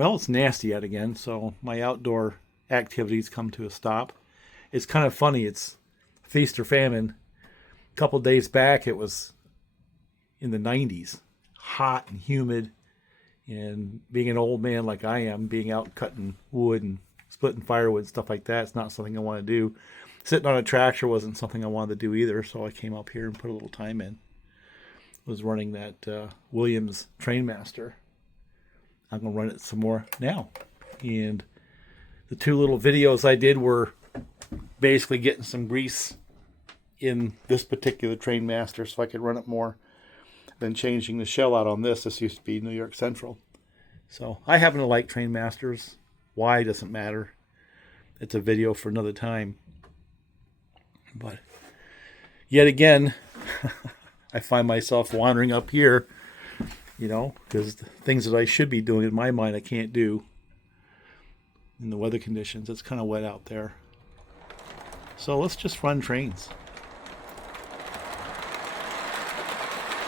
Well, it's nasty yet again, so my outdoor activities come to a stop. It's kind of funny. It's feast or famine. A couple days back, it was in the 90s, hot and humid. And being an old man like I am, being out cutting wood and splitting firewood and stuff like that, it's not something I want to do. Sitting on a tractor wasn't something I wanted to do either, so I came up here and put a little time in. Was running that Williams Trainmaster. I'm going to run it some more now. And the two little videos I did were basically getting some grease in this particular Trainmaster so I could run it more than changing the shell out on this. This used to be New York Central. So I happen to like Trainmasters. Why doesn't matter. It's a video for another time. But yet again, I find myself wandering up here, because the things that I should be doing in my mind I can't do in the weather conditions. It's kind of wet out there. So let's just run trains.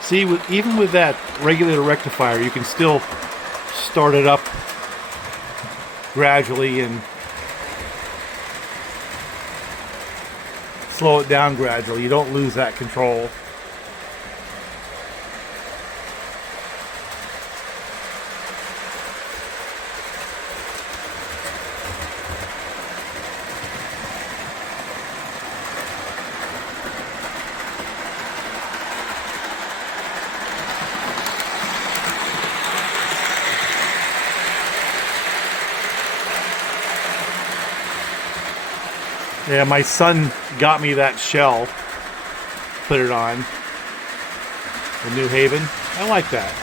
See, even with that regulator rectifier, you can still start it up gradually and slow it down gradually. You don't lose that control. Yeah, my son got me that shell, put it on, the New Haven. I like that.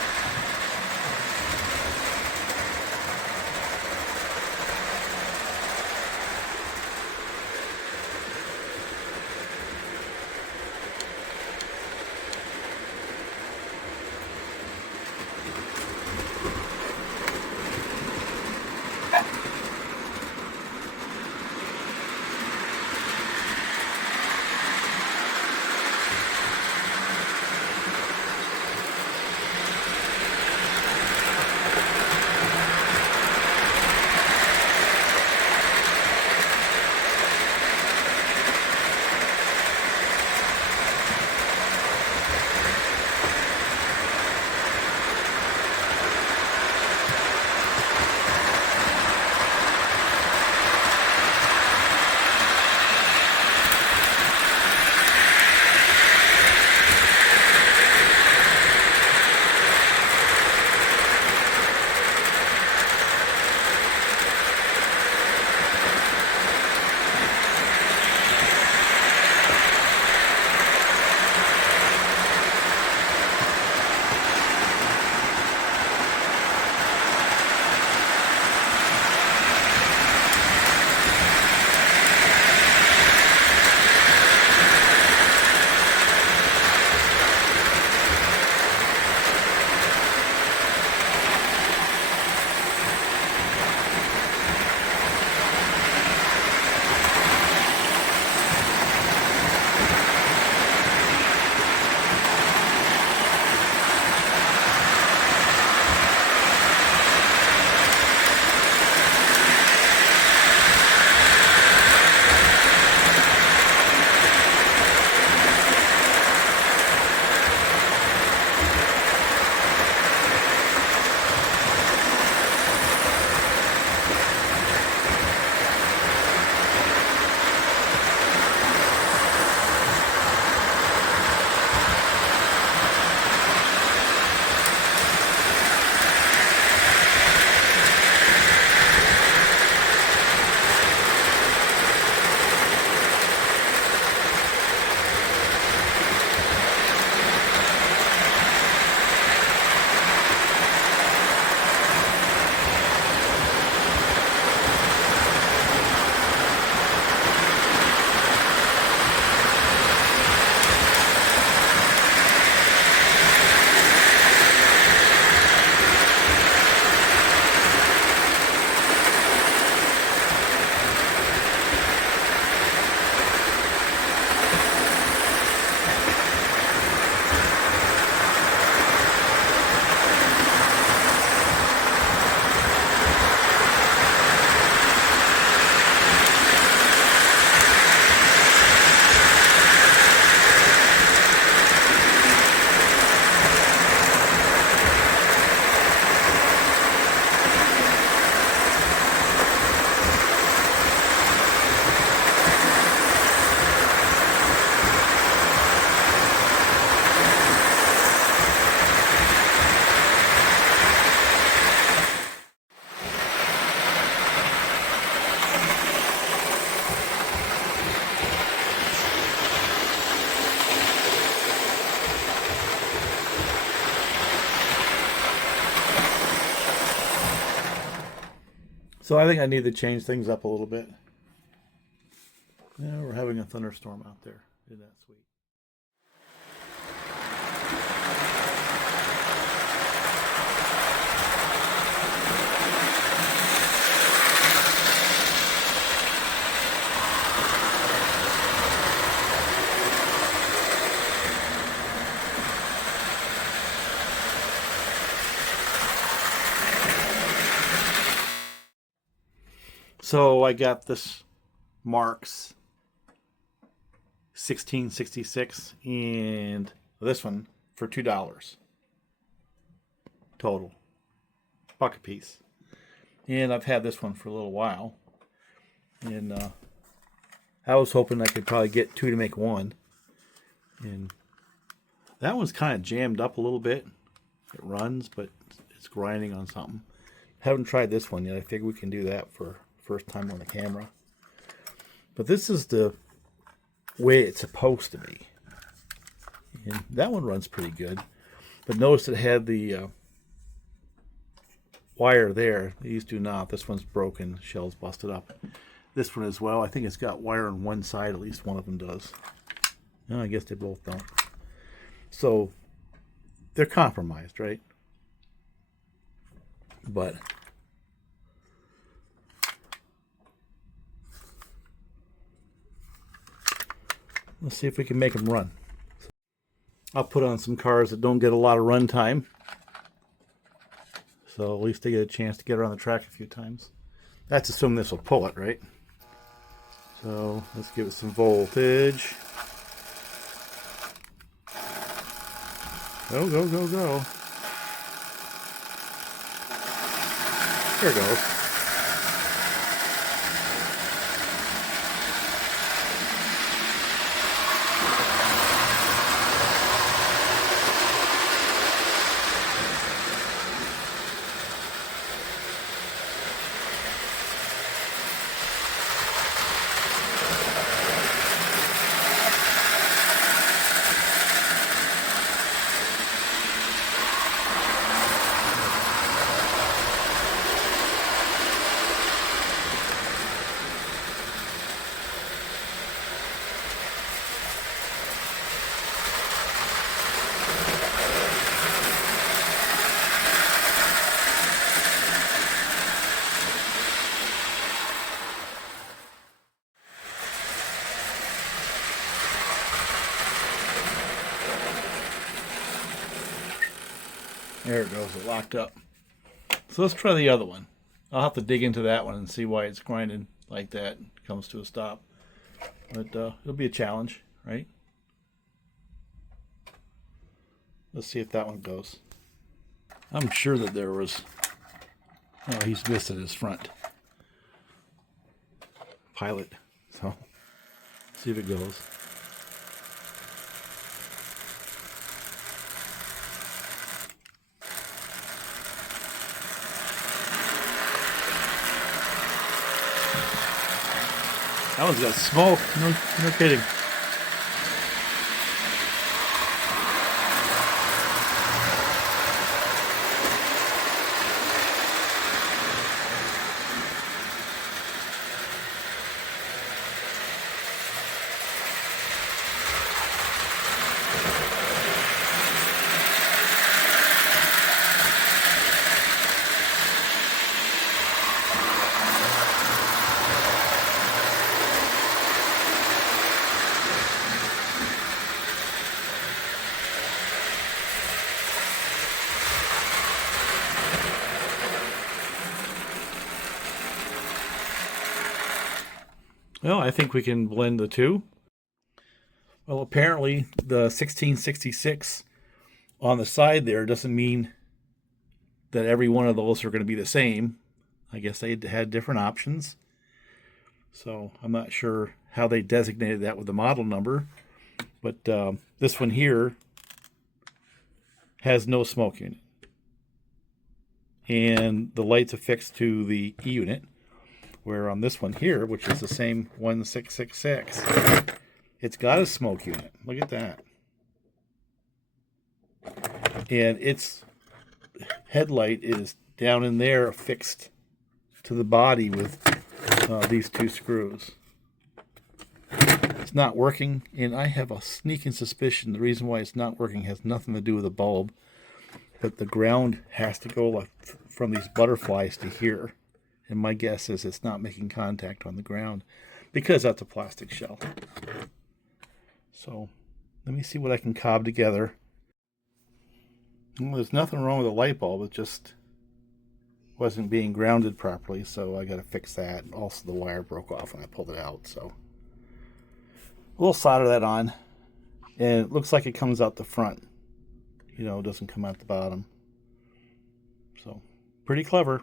So I think I need to change things up a little bit. Yeah, we're having a thunderstorm out there. Isn't that sweet? So I got this Marx 1666 and this one for $2 total, buck a piece. And I've had this one for a little while, and I was hoping I could probably get two to make one. And that one's kind of jammed up a little bit. It runs, but it's grinding on something. Haven't tried this one yet. I figure we can do that for first time on the camera. But this is the way it's supposed to be. And that one runs pretty good. But notice it had the wire there. These do not. This one's broken. Shell's busted up. This one as well. I think it's got wire on one side. At least one of them does. No, I guess they both don't. So they're compromised, right? But let's see if we can make them run. I'll put on some cars that don't get a lot of run time, so at least they get a chance to get around the track a few times. That's assuming this will pull it, right? So let's give it some voltage. Go, go, go, go. There it goes. There it goes, it locked up. So let's try the other one. I'll have to dig into that one and see why it's grinding like that. It comes to a stop. But it'll be a challenge, right? Let's see if that one goes. I'm sure that there was... Oh, he's missing his front pilot. So, see if it goes. That one's got smoke. No kidding. Well, I think we can blend the two. Well, apparently the 1666 on the side there doesn't mean that every one of those are going to be the same. I guess they had different options. So I'm not sure how they designated that with the model number. But this one here has no smoke unit. And the light's affixed to the E unit. Where on this one here, which is the same 1666, it's got a smoke unit. Look at that. And its headlight is down in there affixed to the body with these two screws. It's not working, and I have a sneaking suspicion the reason why it's not working has nothing to do with the bulb, but the ground has to go like from these butterflies to here. And my guess is it's not making contact on the ground because that's a plastic shell. So let me see what I can cob together. Well, there's nothing wrong with the light bulb. It just wasn't being grounded properly, so I got to fix that. Also, the wire broke off when I pulled it out, so we'll solder that on. And it looks like it comes out the front. You know, it doesn't come out the bottom. So, pretty clever.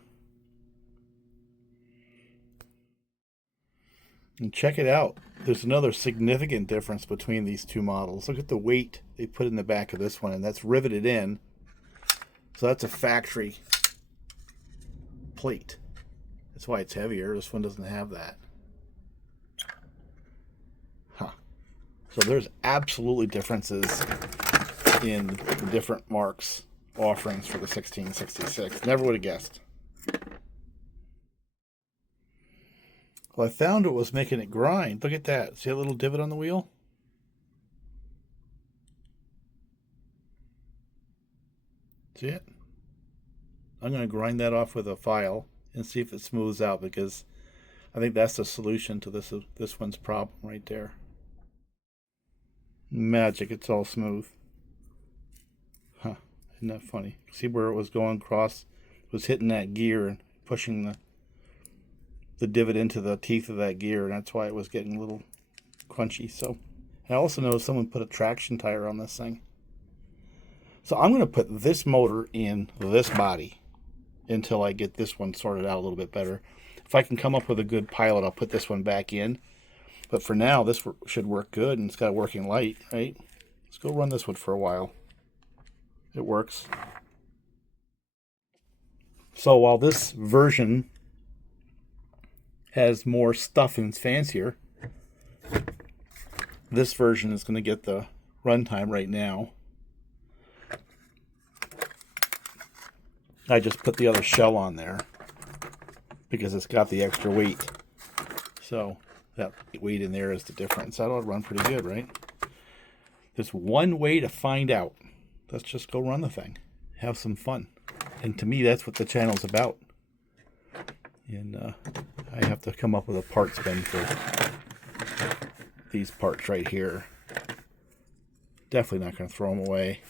And check it out. There's another significant difference between these two models. Look at the weight they put in the back of this one, and that's riveted in. So that's a factory plate. That's why it's heavier. This one doesn't have that. Huh. So there's absolutely differences in the different Marx offerings for the 1666. Never would have guessed. Well, I found it was making it grind. Look at that. See that little divot on the wheel? See it? I'm going to grind that off with a file and see if it smooths out, because I think that's the solution to this one's problem right there. Magic, it's all smooth. Huh, isn't that funny? See where it was going across? It was hitting that gear and pushing the divot into the teeth of that gear, and that's why it was getting a little crunchy. So I also noticed someone put a traction tire on this thing. So I'm going to put this motor in this body until I get this one sorted out a little bit better. If I can come up with a good pilot, I'll put this one back in. But for now, this should work good, and it's got a working light, right? Let's go run this one for a while. It works. So while this version has more stuff and it's fancier, this version is going to get the runtime right now. I just put the other shell on there because it's got the extra weight. So that weight in there is the difference. That'll run pretty good, right? There's one way to find out. Let's just go run the thing. Have some fun. And to me, that's what the channel's about. And I have to come up with a parts bin for these parts right here. Definitely not going to throw them away.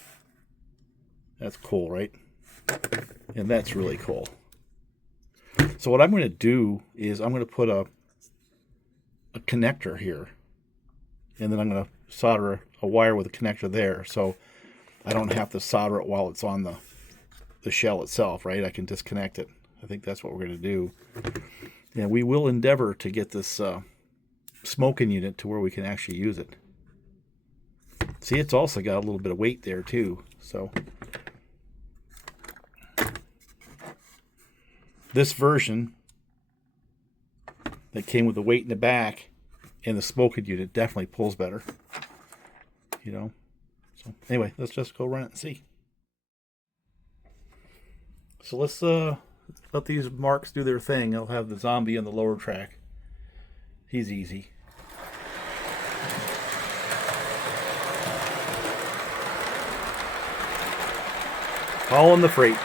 That's cool, right? And that's really cool. So what I'm going to do is I'm going to put a connector here, and then I'm going to solder a wire with a connector there, so I don't have to solder it while it's on the shell itself, right? I can disconnect it. I think that's what we're going to do. And we will endeavor to get this smoking unit to where we can actually use it. See, it's also got a little bit of weight there too. So this version that came with the weight in the back and the smoking unit definitely pulls better. You know. So anyway, let's just go run it and see. So let's let these Marks do their thing. I'll have the zombie on the lower track. He's easy. Hauling the freight.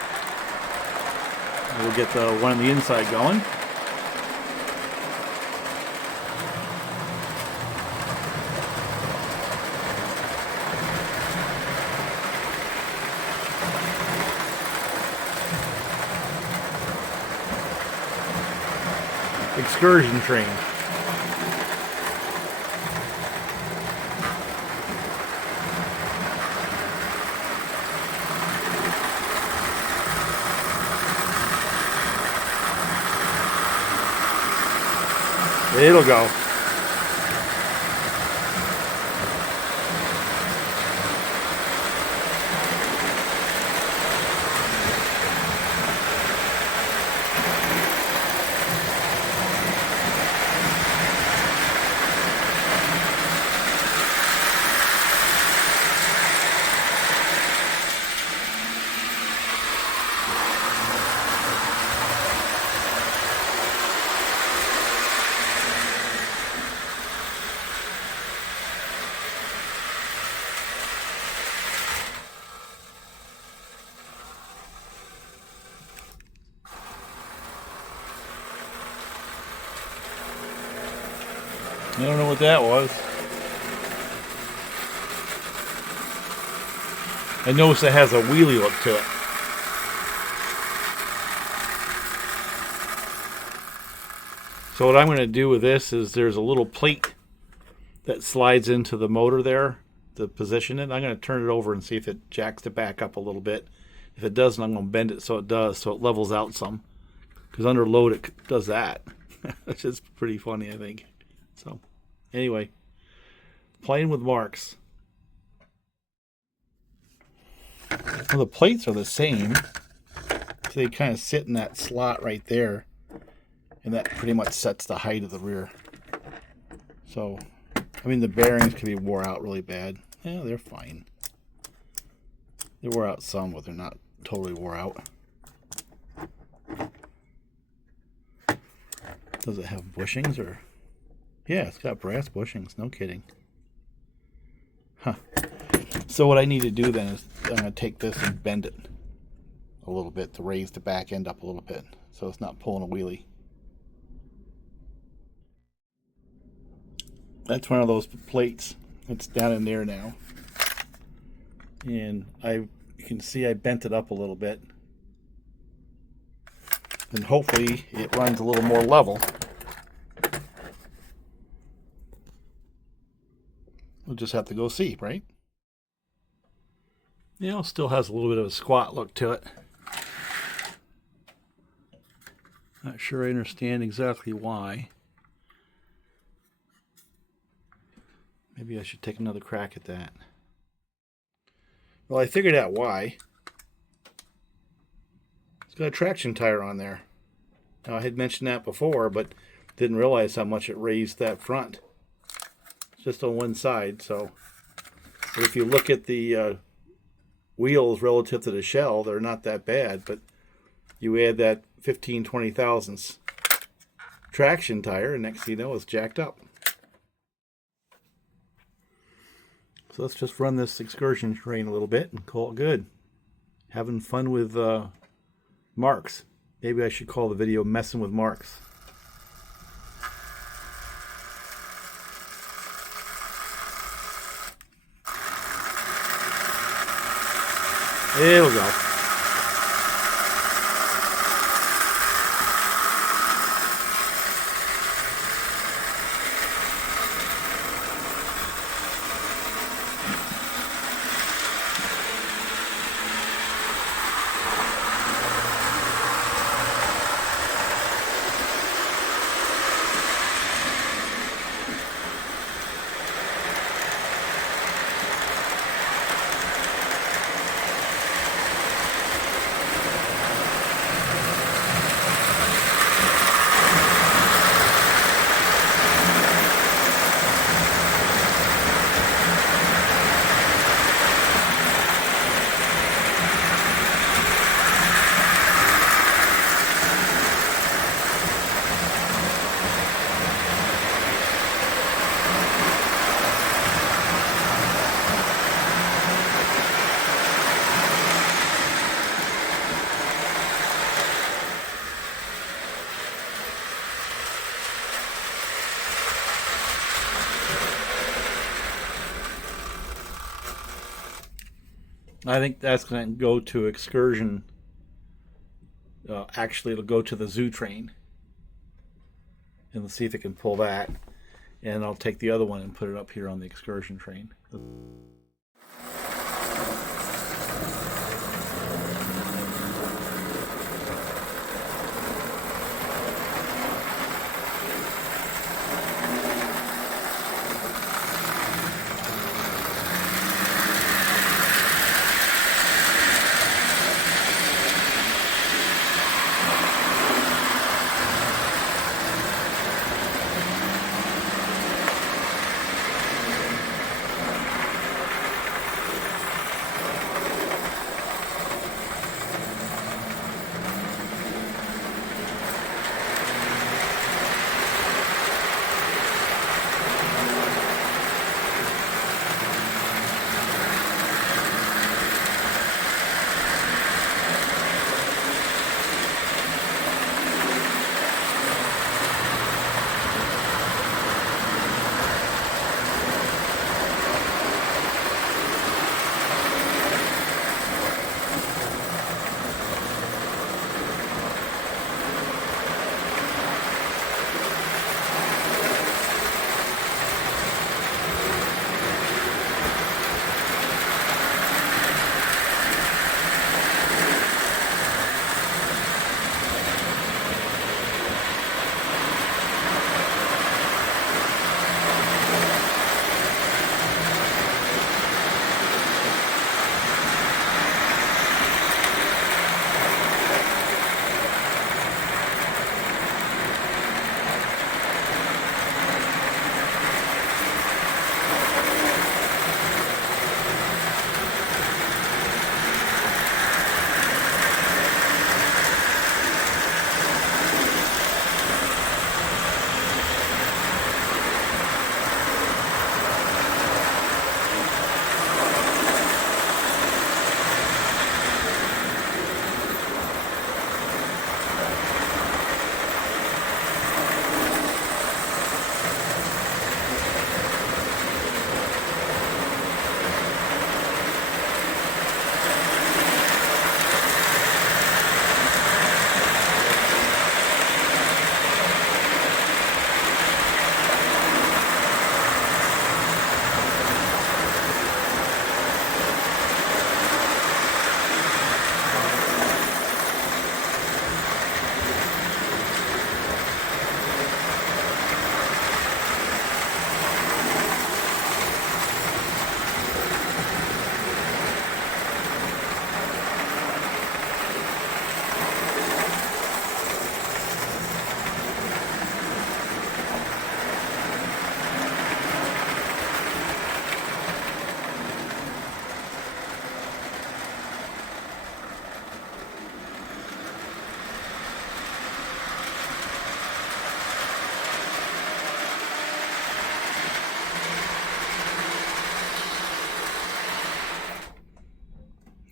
We'll get the one on the inside going. Excursion train. It'll go. I don't know what that was. I notice it has a wheelie look to it. So what I'm going to do with this is there's a little plate that slides into the motor there to position it. I'm going to turn it over and see if it jacks it back up a little bit. If it doesn't, I'm going to bend it so it does, so it levels out some. Because under load it does that. Which is pretty funny, I think. So, anyway, playing with Marx. Well, the plates are the same. So they kind of sit in that slot right there. And that pretty much sets the height of the rear. So, I mean, the bearings could be wore out really bad. Yeah, they're fine. They wore out some, but they're not totally wore out. Does it have bushings or? Yeah, it's got brass bushings. No kidding. Huh. So what I need to do then is I'm going to take this and bend it a little bit to raise the back end up a little bit so it's not pulling a wheelie. That's one of those plates. It's down in there now. And you can see I bent it up a little bit. And hopefully it runs a little more level. We'll just have to go see, right? You know, still has a little bit of a squat look to it. Not sure I understand exactly why. Maybe I should take another crack at that. Well, I figured out why. It's got a traction tire on there. Now, I had mentioned that before, but didn't realize how much it raised that front. It's just on one side, so if you look at the wheels relative to the shell, they're not that bad, but you add that 20 thousandths traction tire, and next thing you know, it's jacked up. So let's just run this excursion train a little bit and call it good. Having fun with Marx. Maybe I should call the video Messing with Marx. There we go. I think that's going to go to excursion. Actually, it'll go to the zoo train. And let's see if it can pull that. And I'll take the other one and put it up here on the excursion train.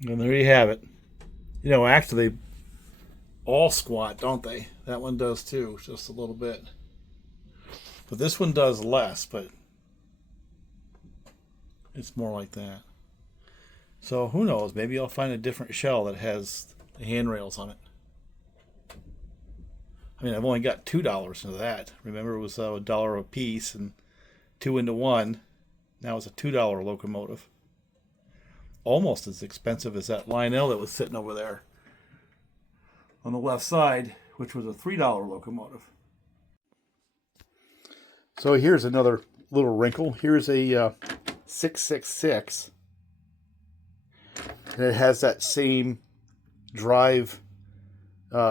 And there you have it. You know, actually, they all squat, don't they? That one does too, just a little bit. But this one does less, but it's more like that. So who knows? Maybe I'll find a different shell that has the handrails on it. I mean, I've only got $2 into that. Remember, it was $1 a piece and 2 into 1. Now it's a $2 locomotive. Almost as expensive as that Lionel that was sitting over there on the left side, which was a $3 locomotive. So here's another little wrinkle. Here's a 666. And it has that same drive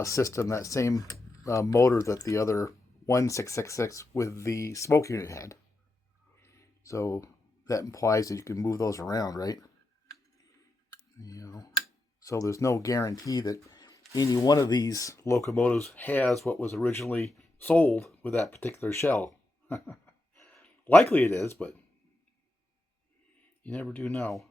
system, that same motor that the other 1666 with the smoke unit had. So that implies that you can move those around, right? You know, so there's no guarantee that any one of these locomotives has what was originally sold with that particular shell. Likely it is, but you never do know.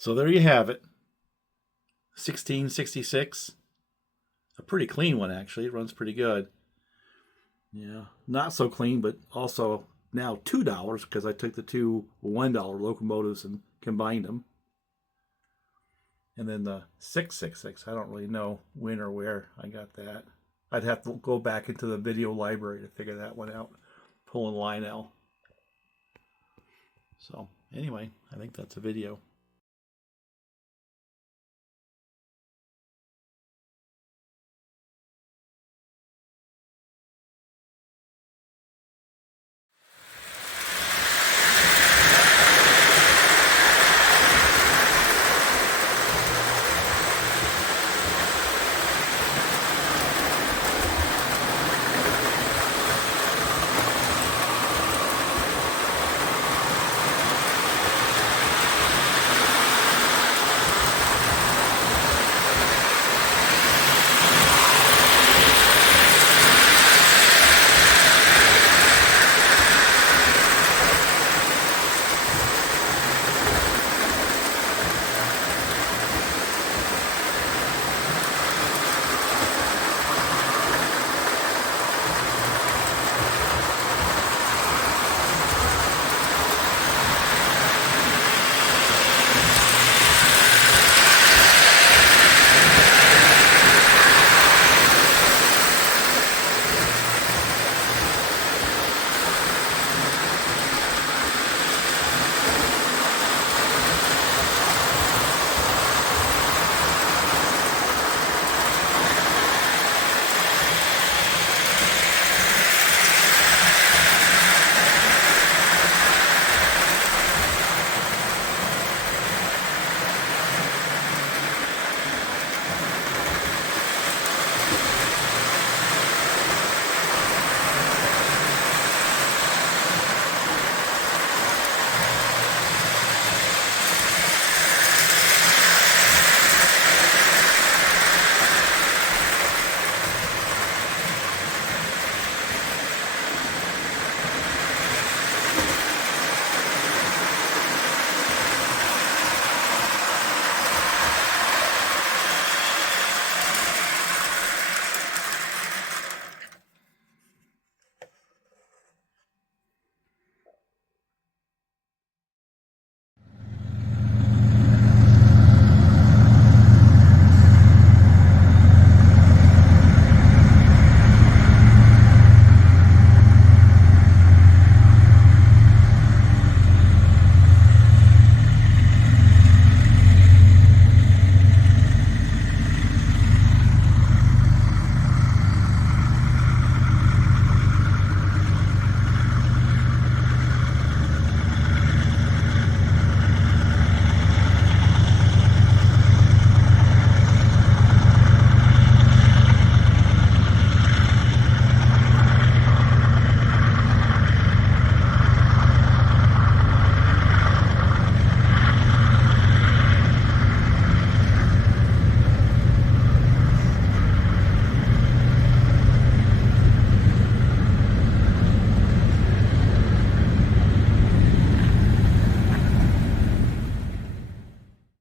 So there you have it. 1666. A pretty clean one, actually. It runs pretty good. Yeah, not so clean, but also now $2 because I took the two $1 locomotives and combined them. And then the 666, I don't really know when or where I got that. I'd have to go back into the video library to figure that one out. Pulling Lionel. So anyway, I think that's a video.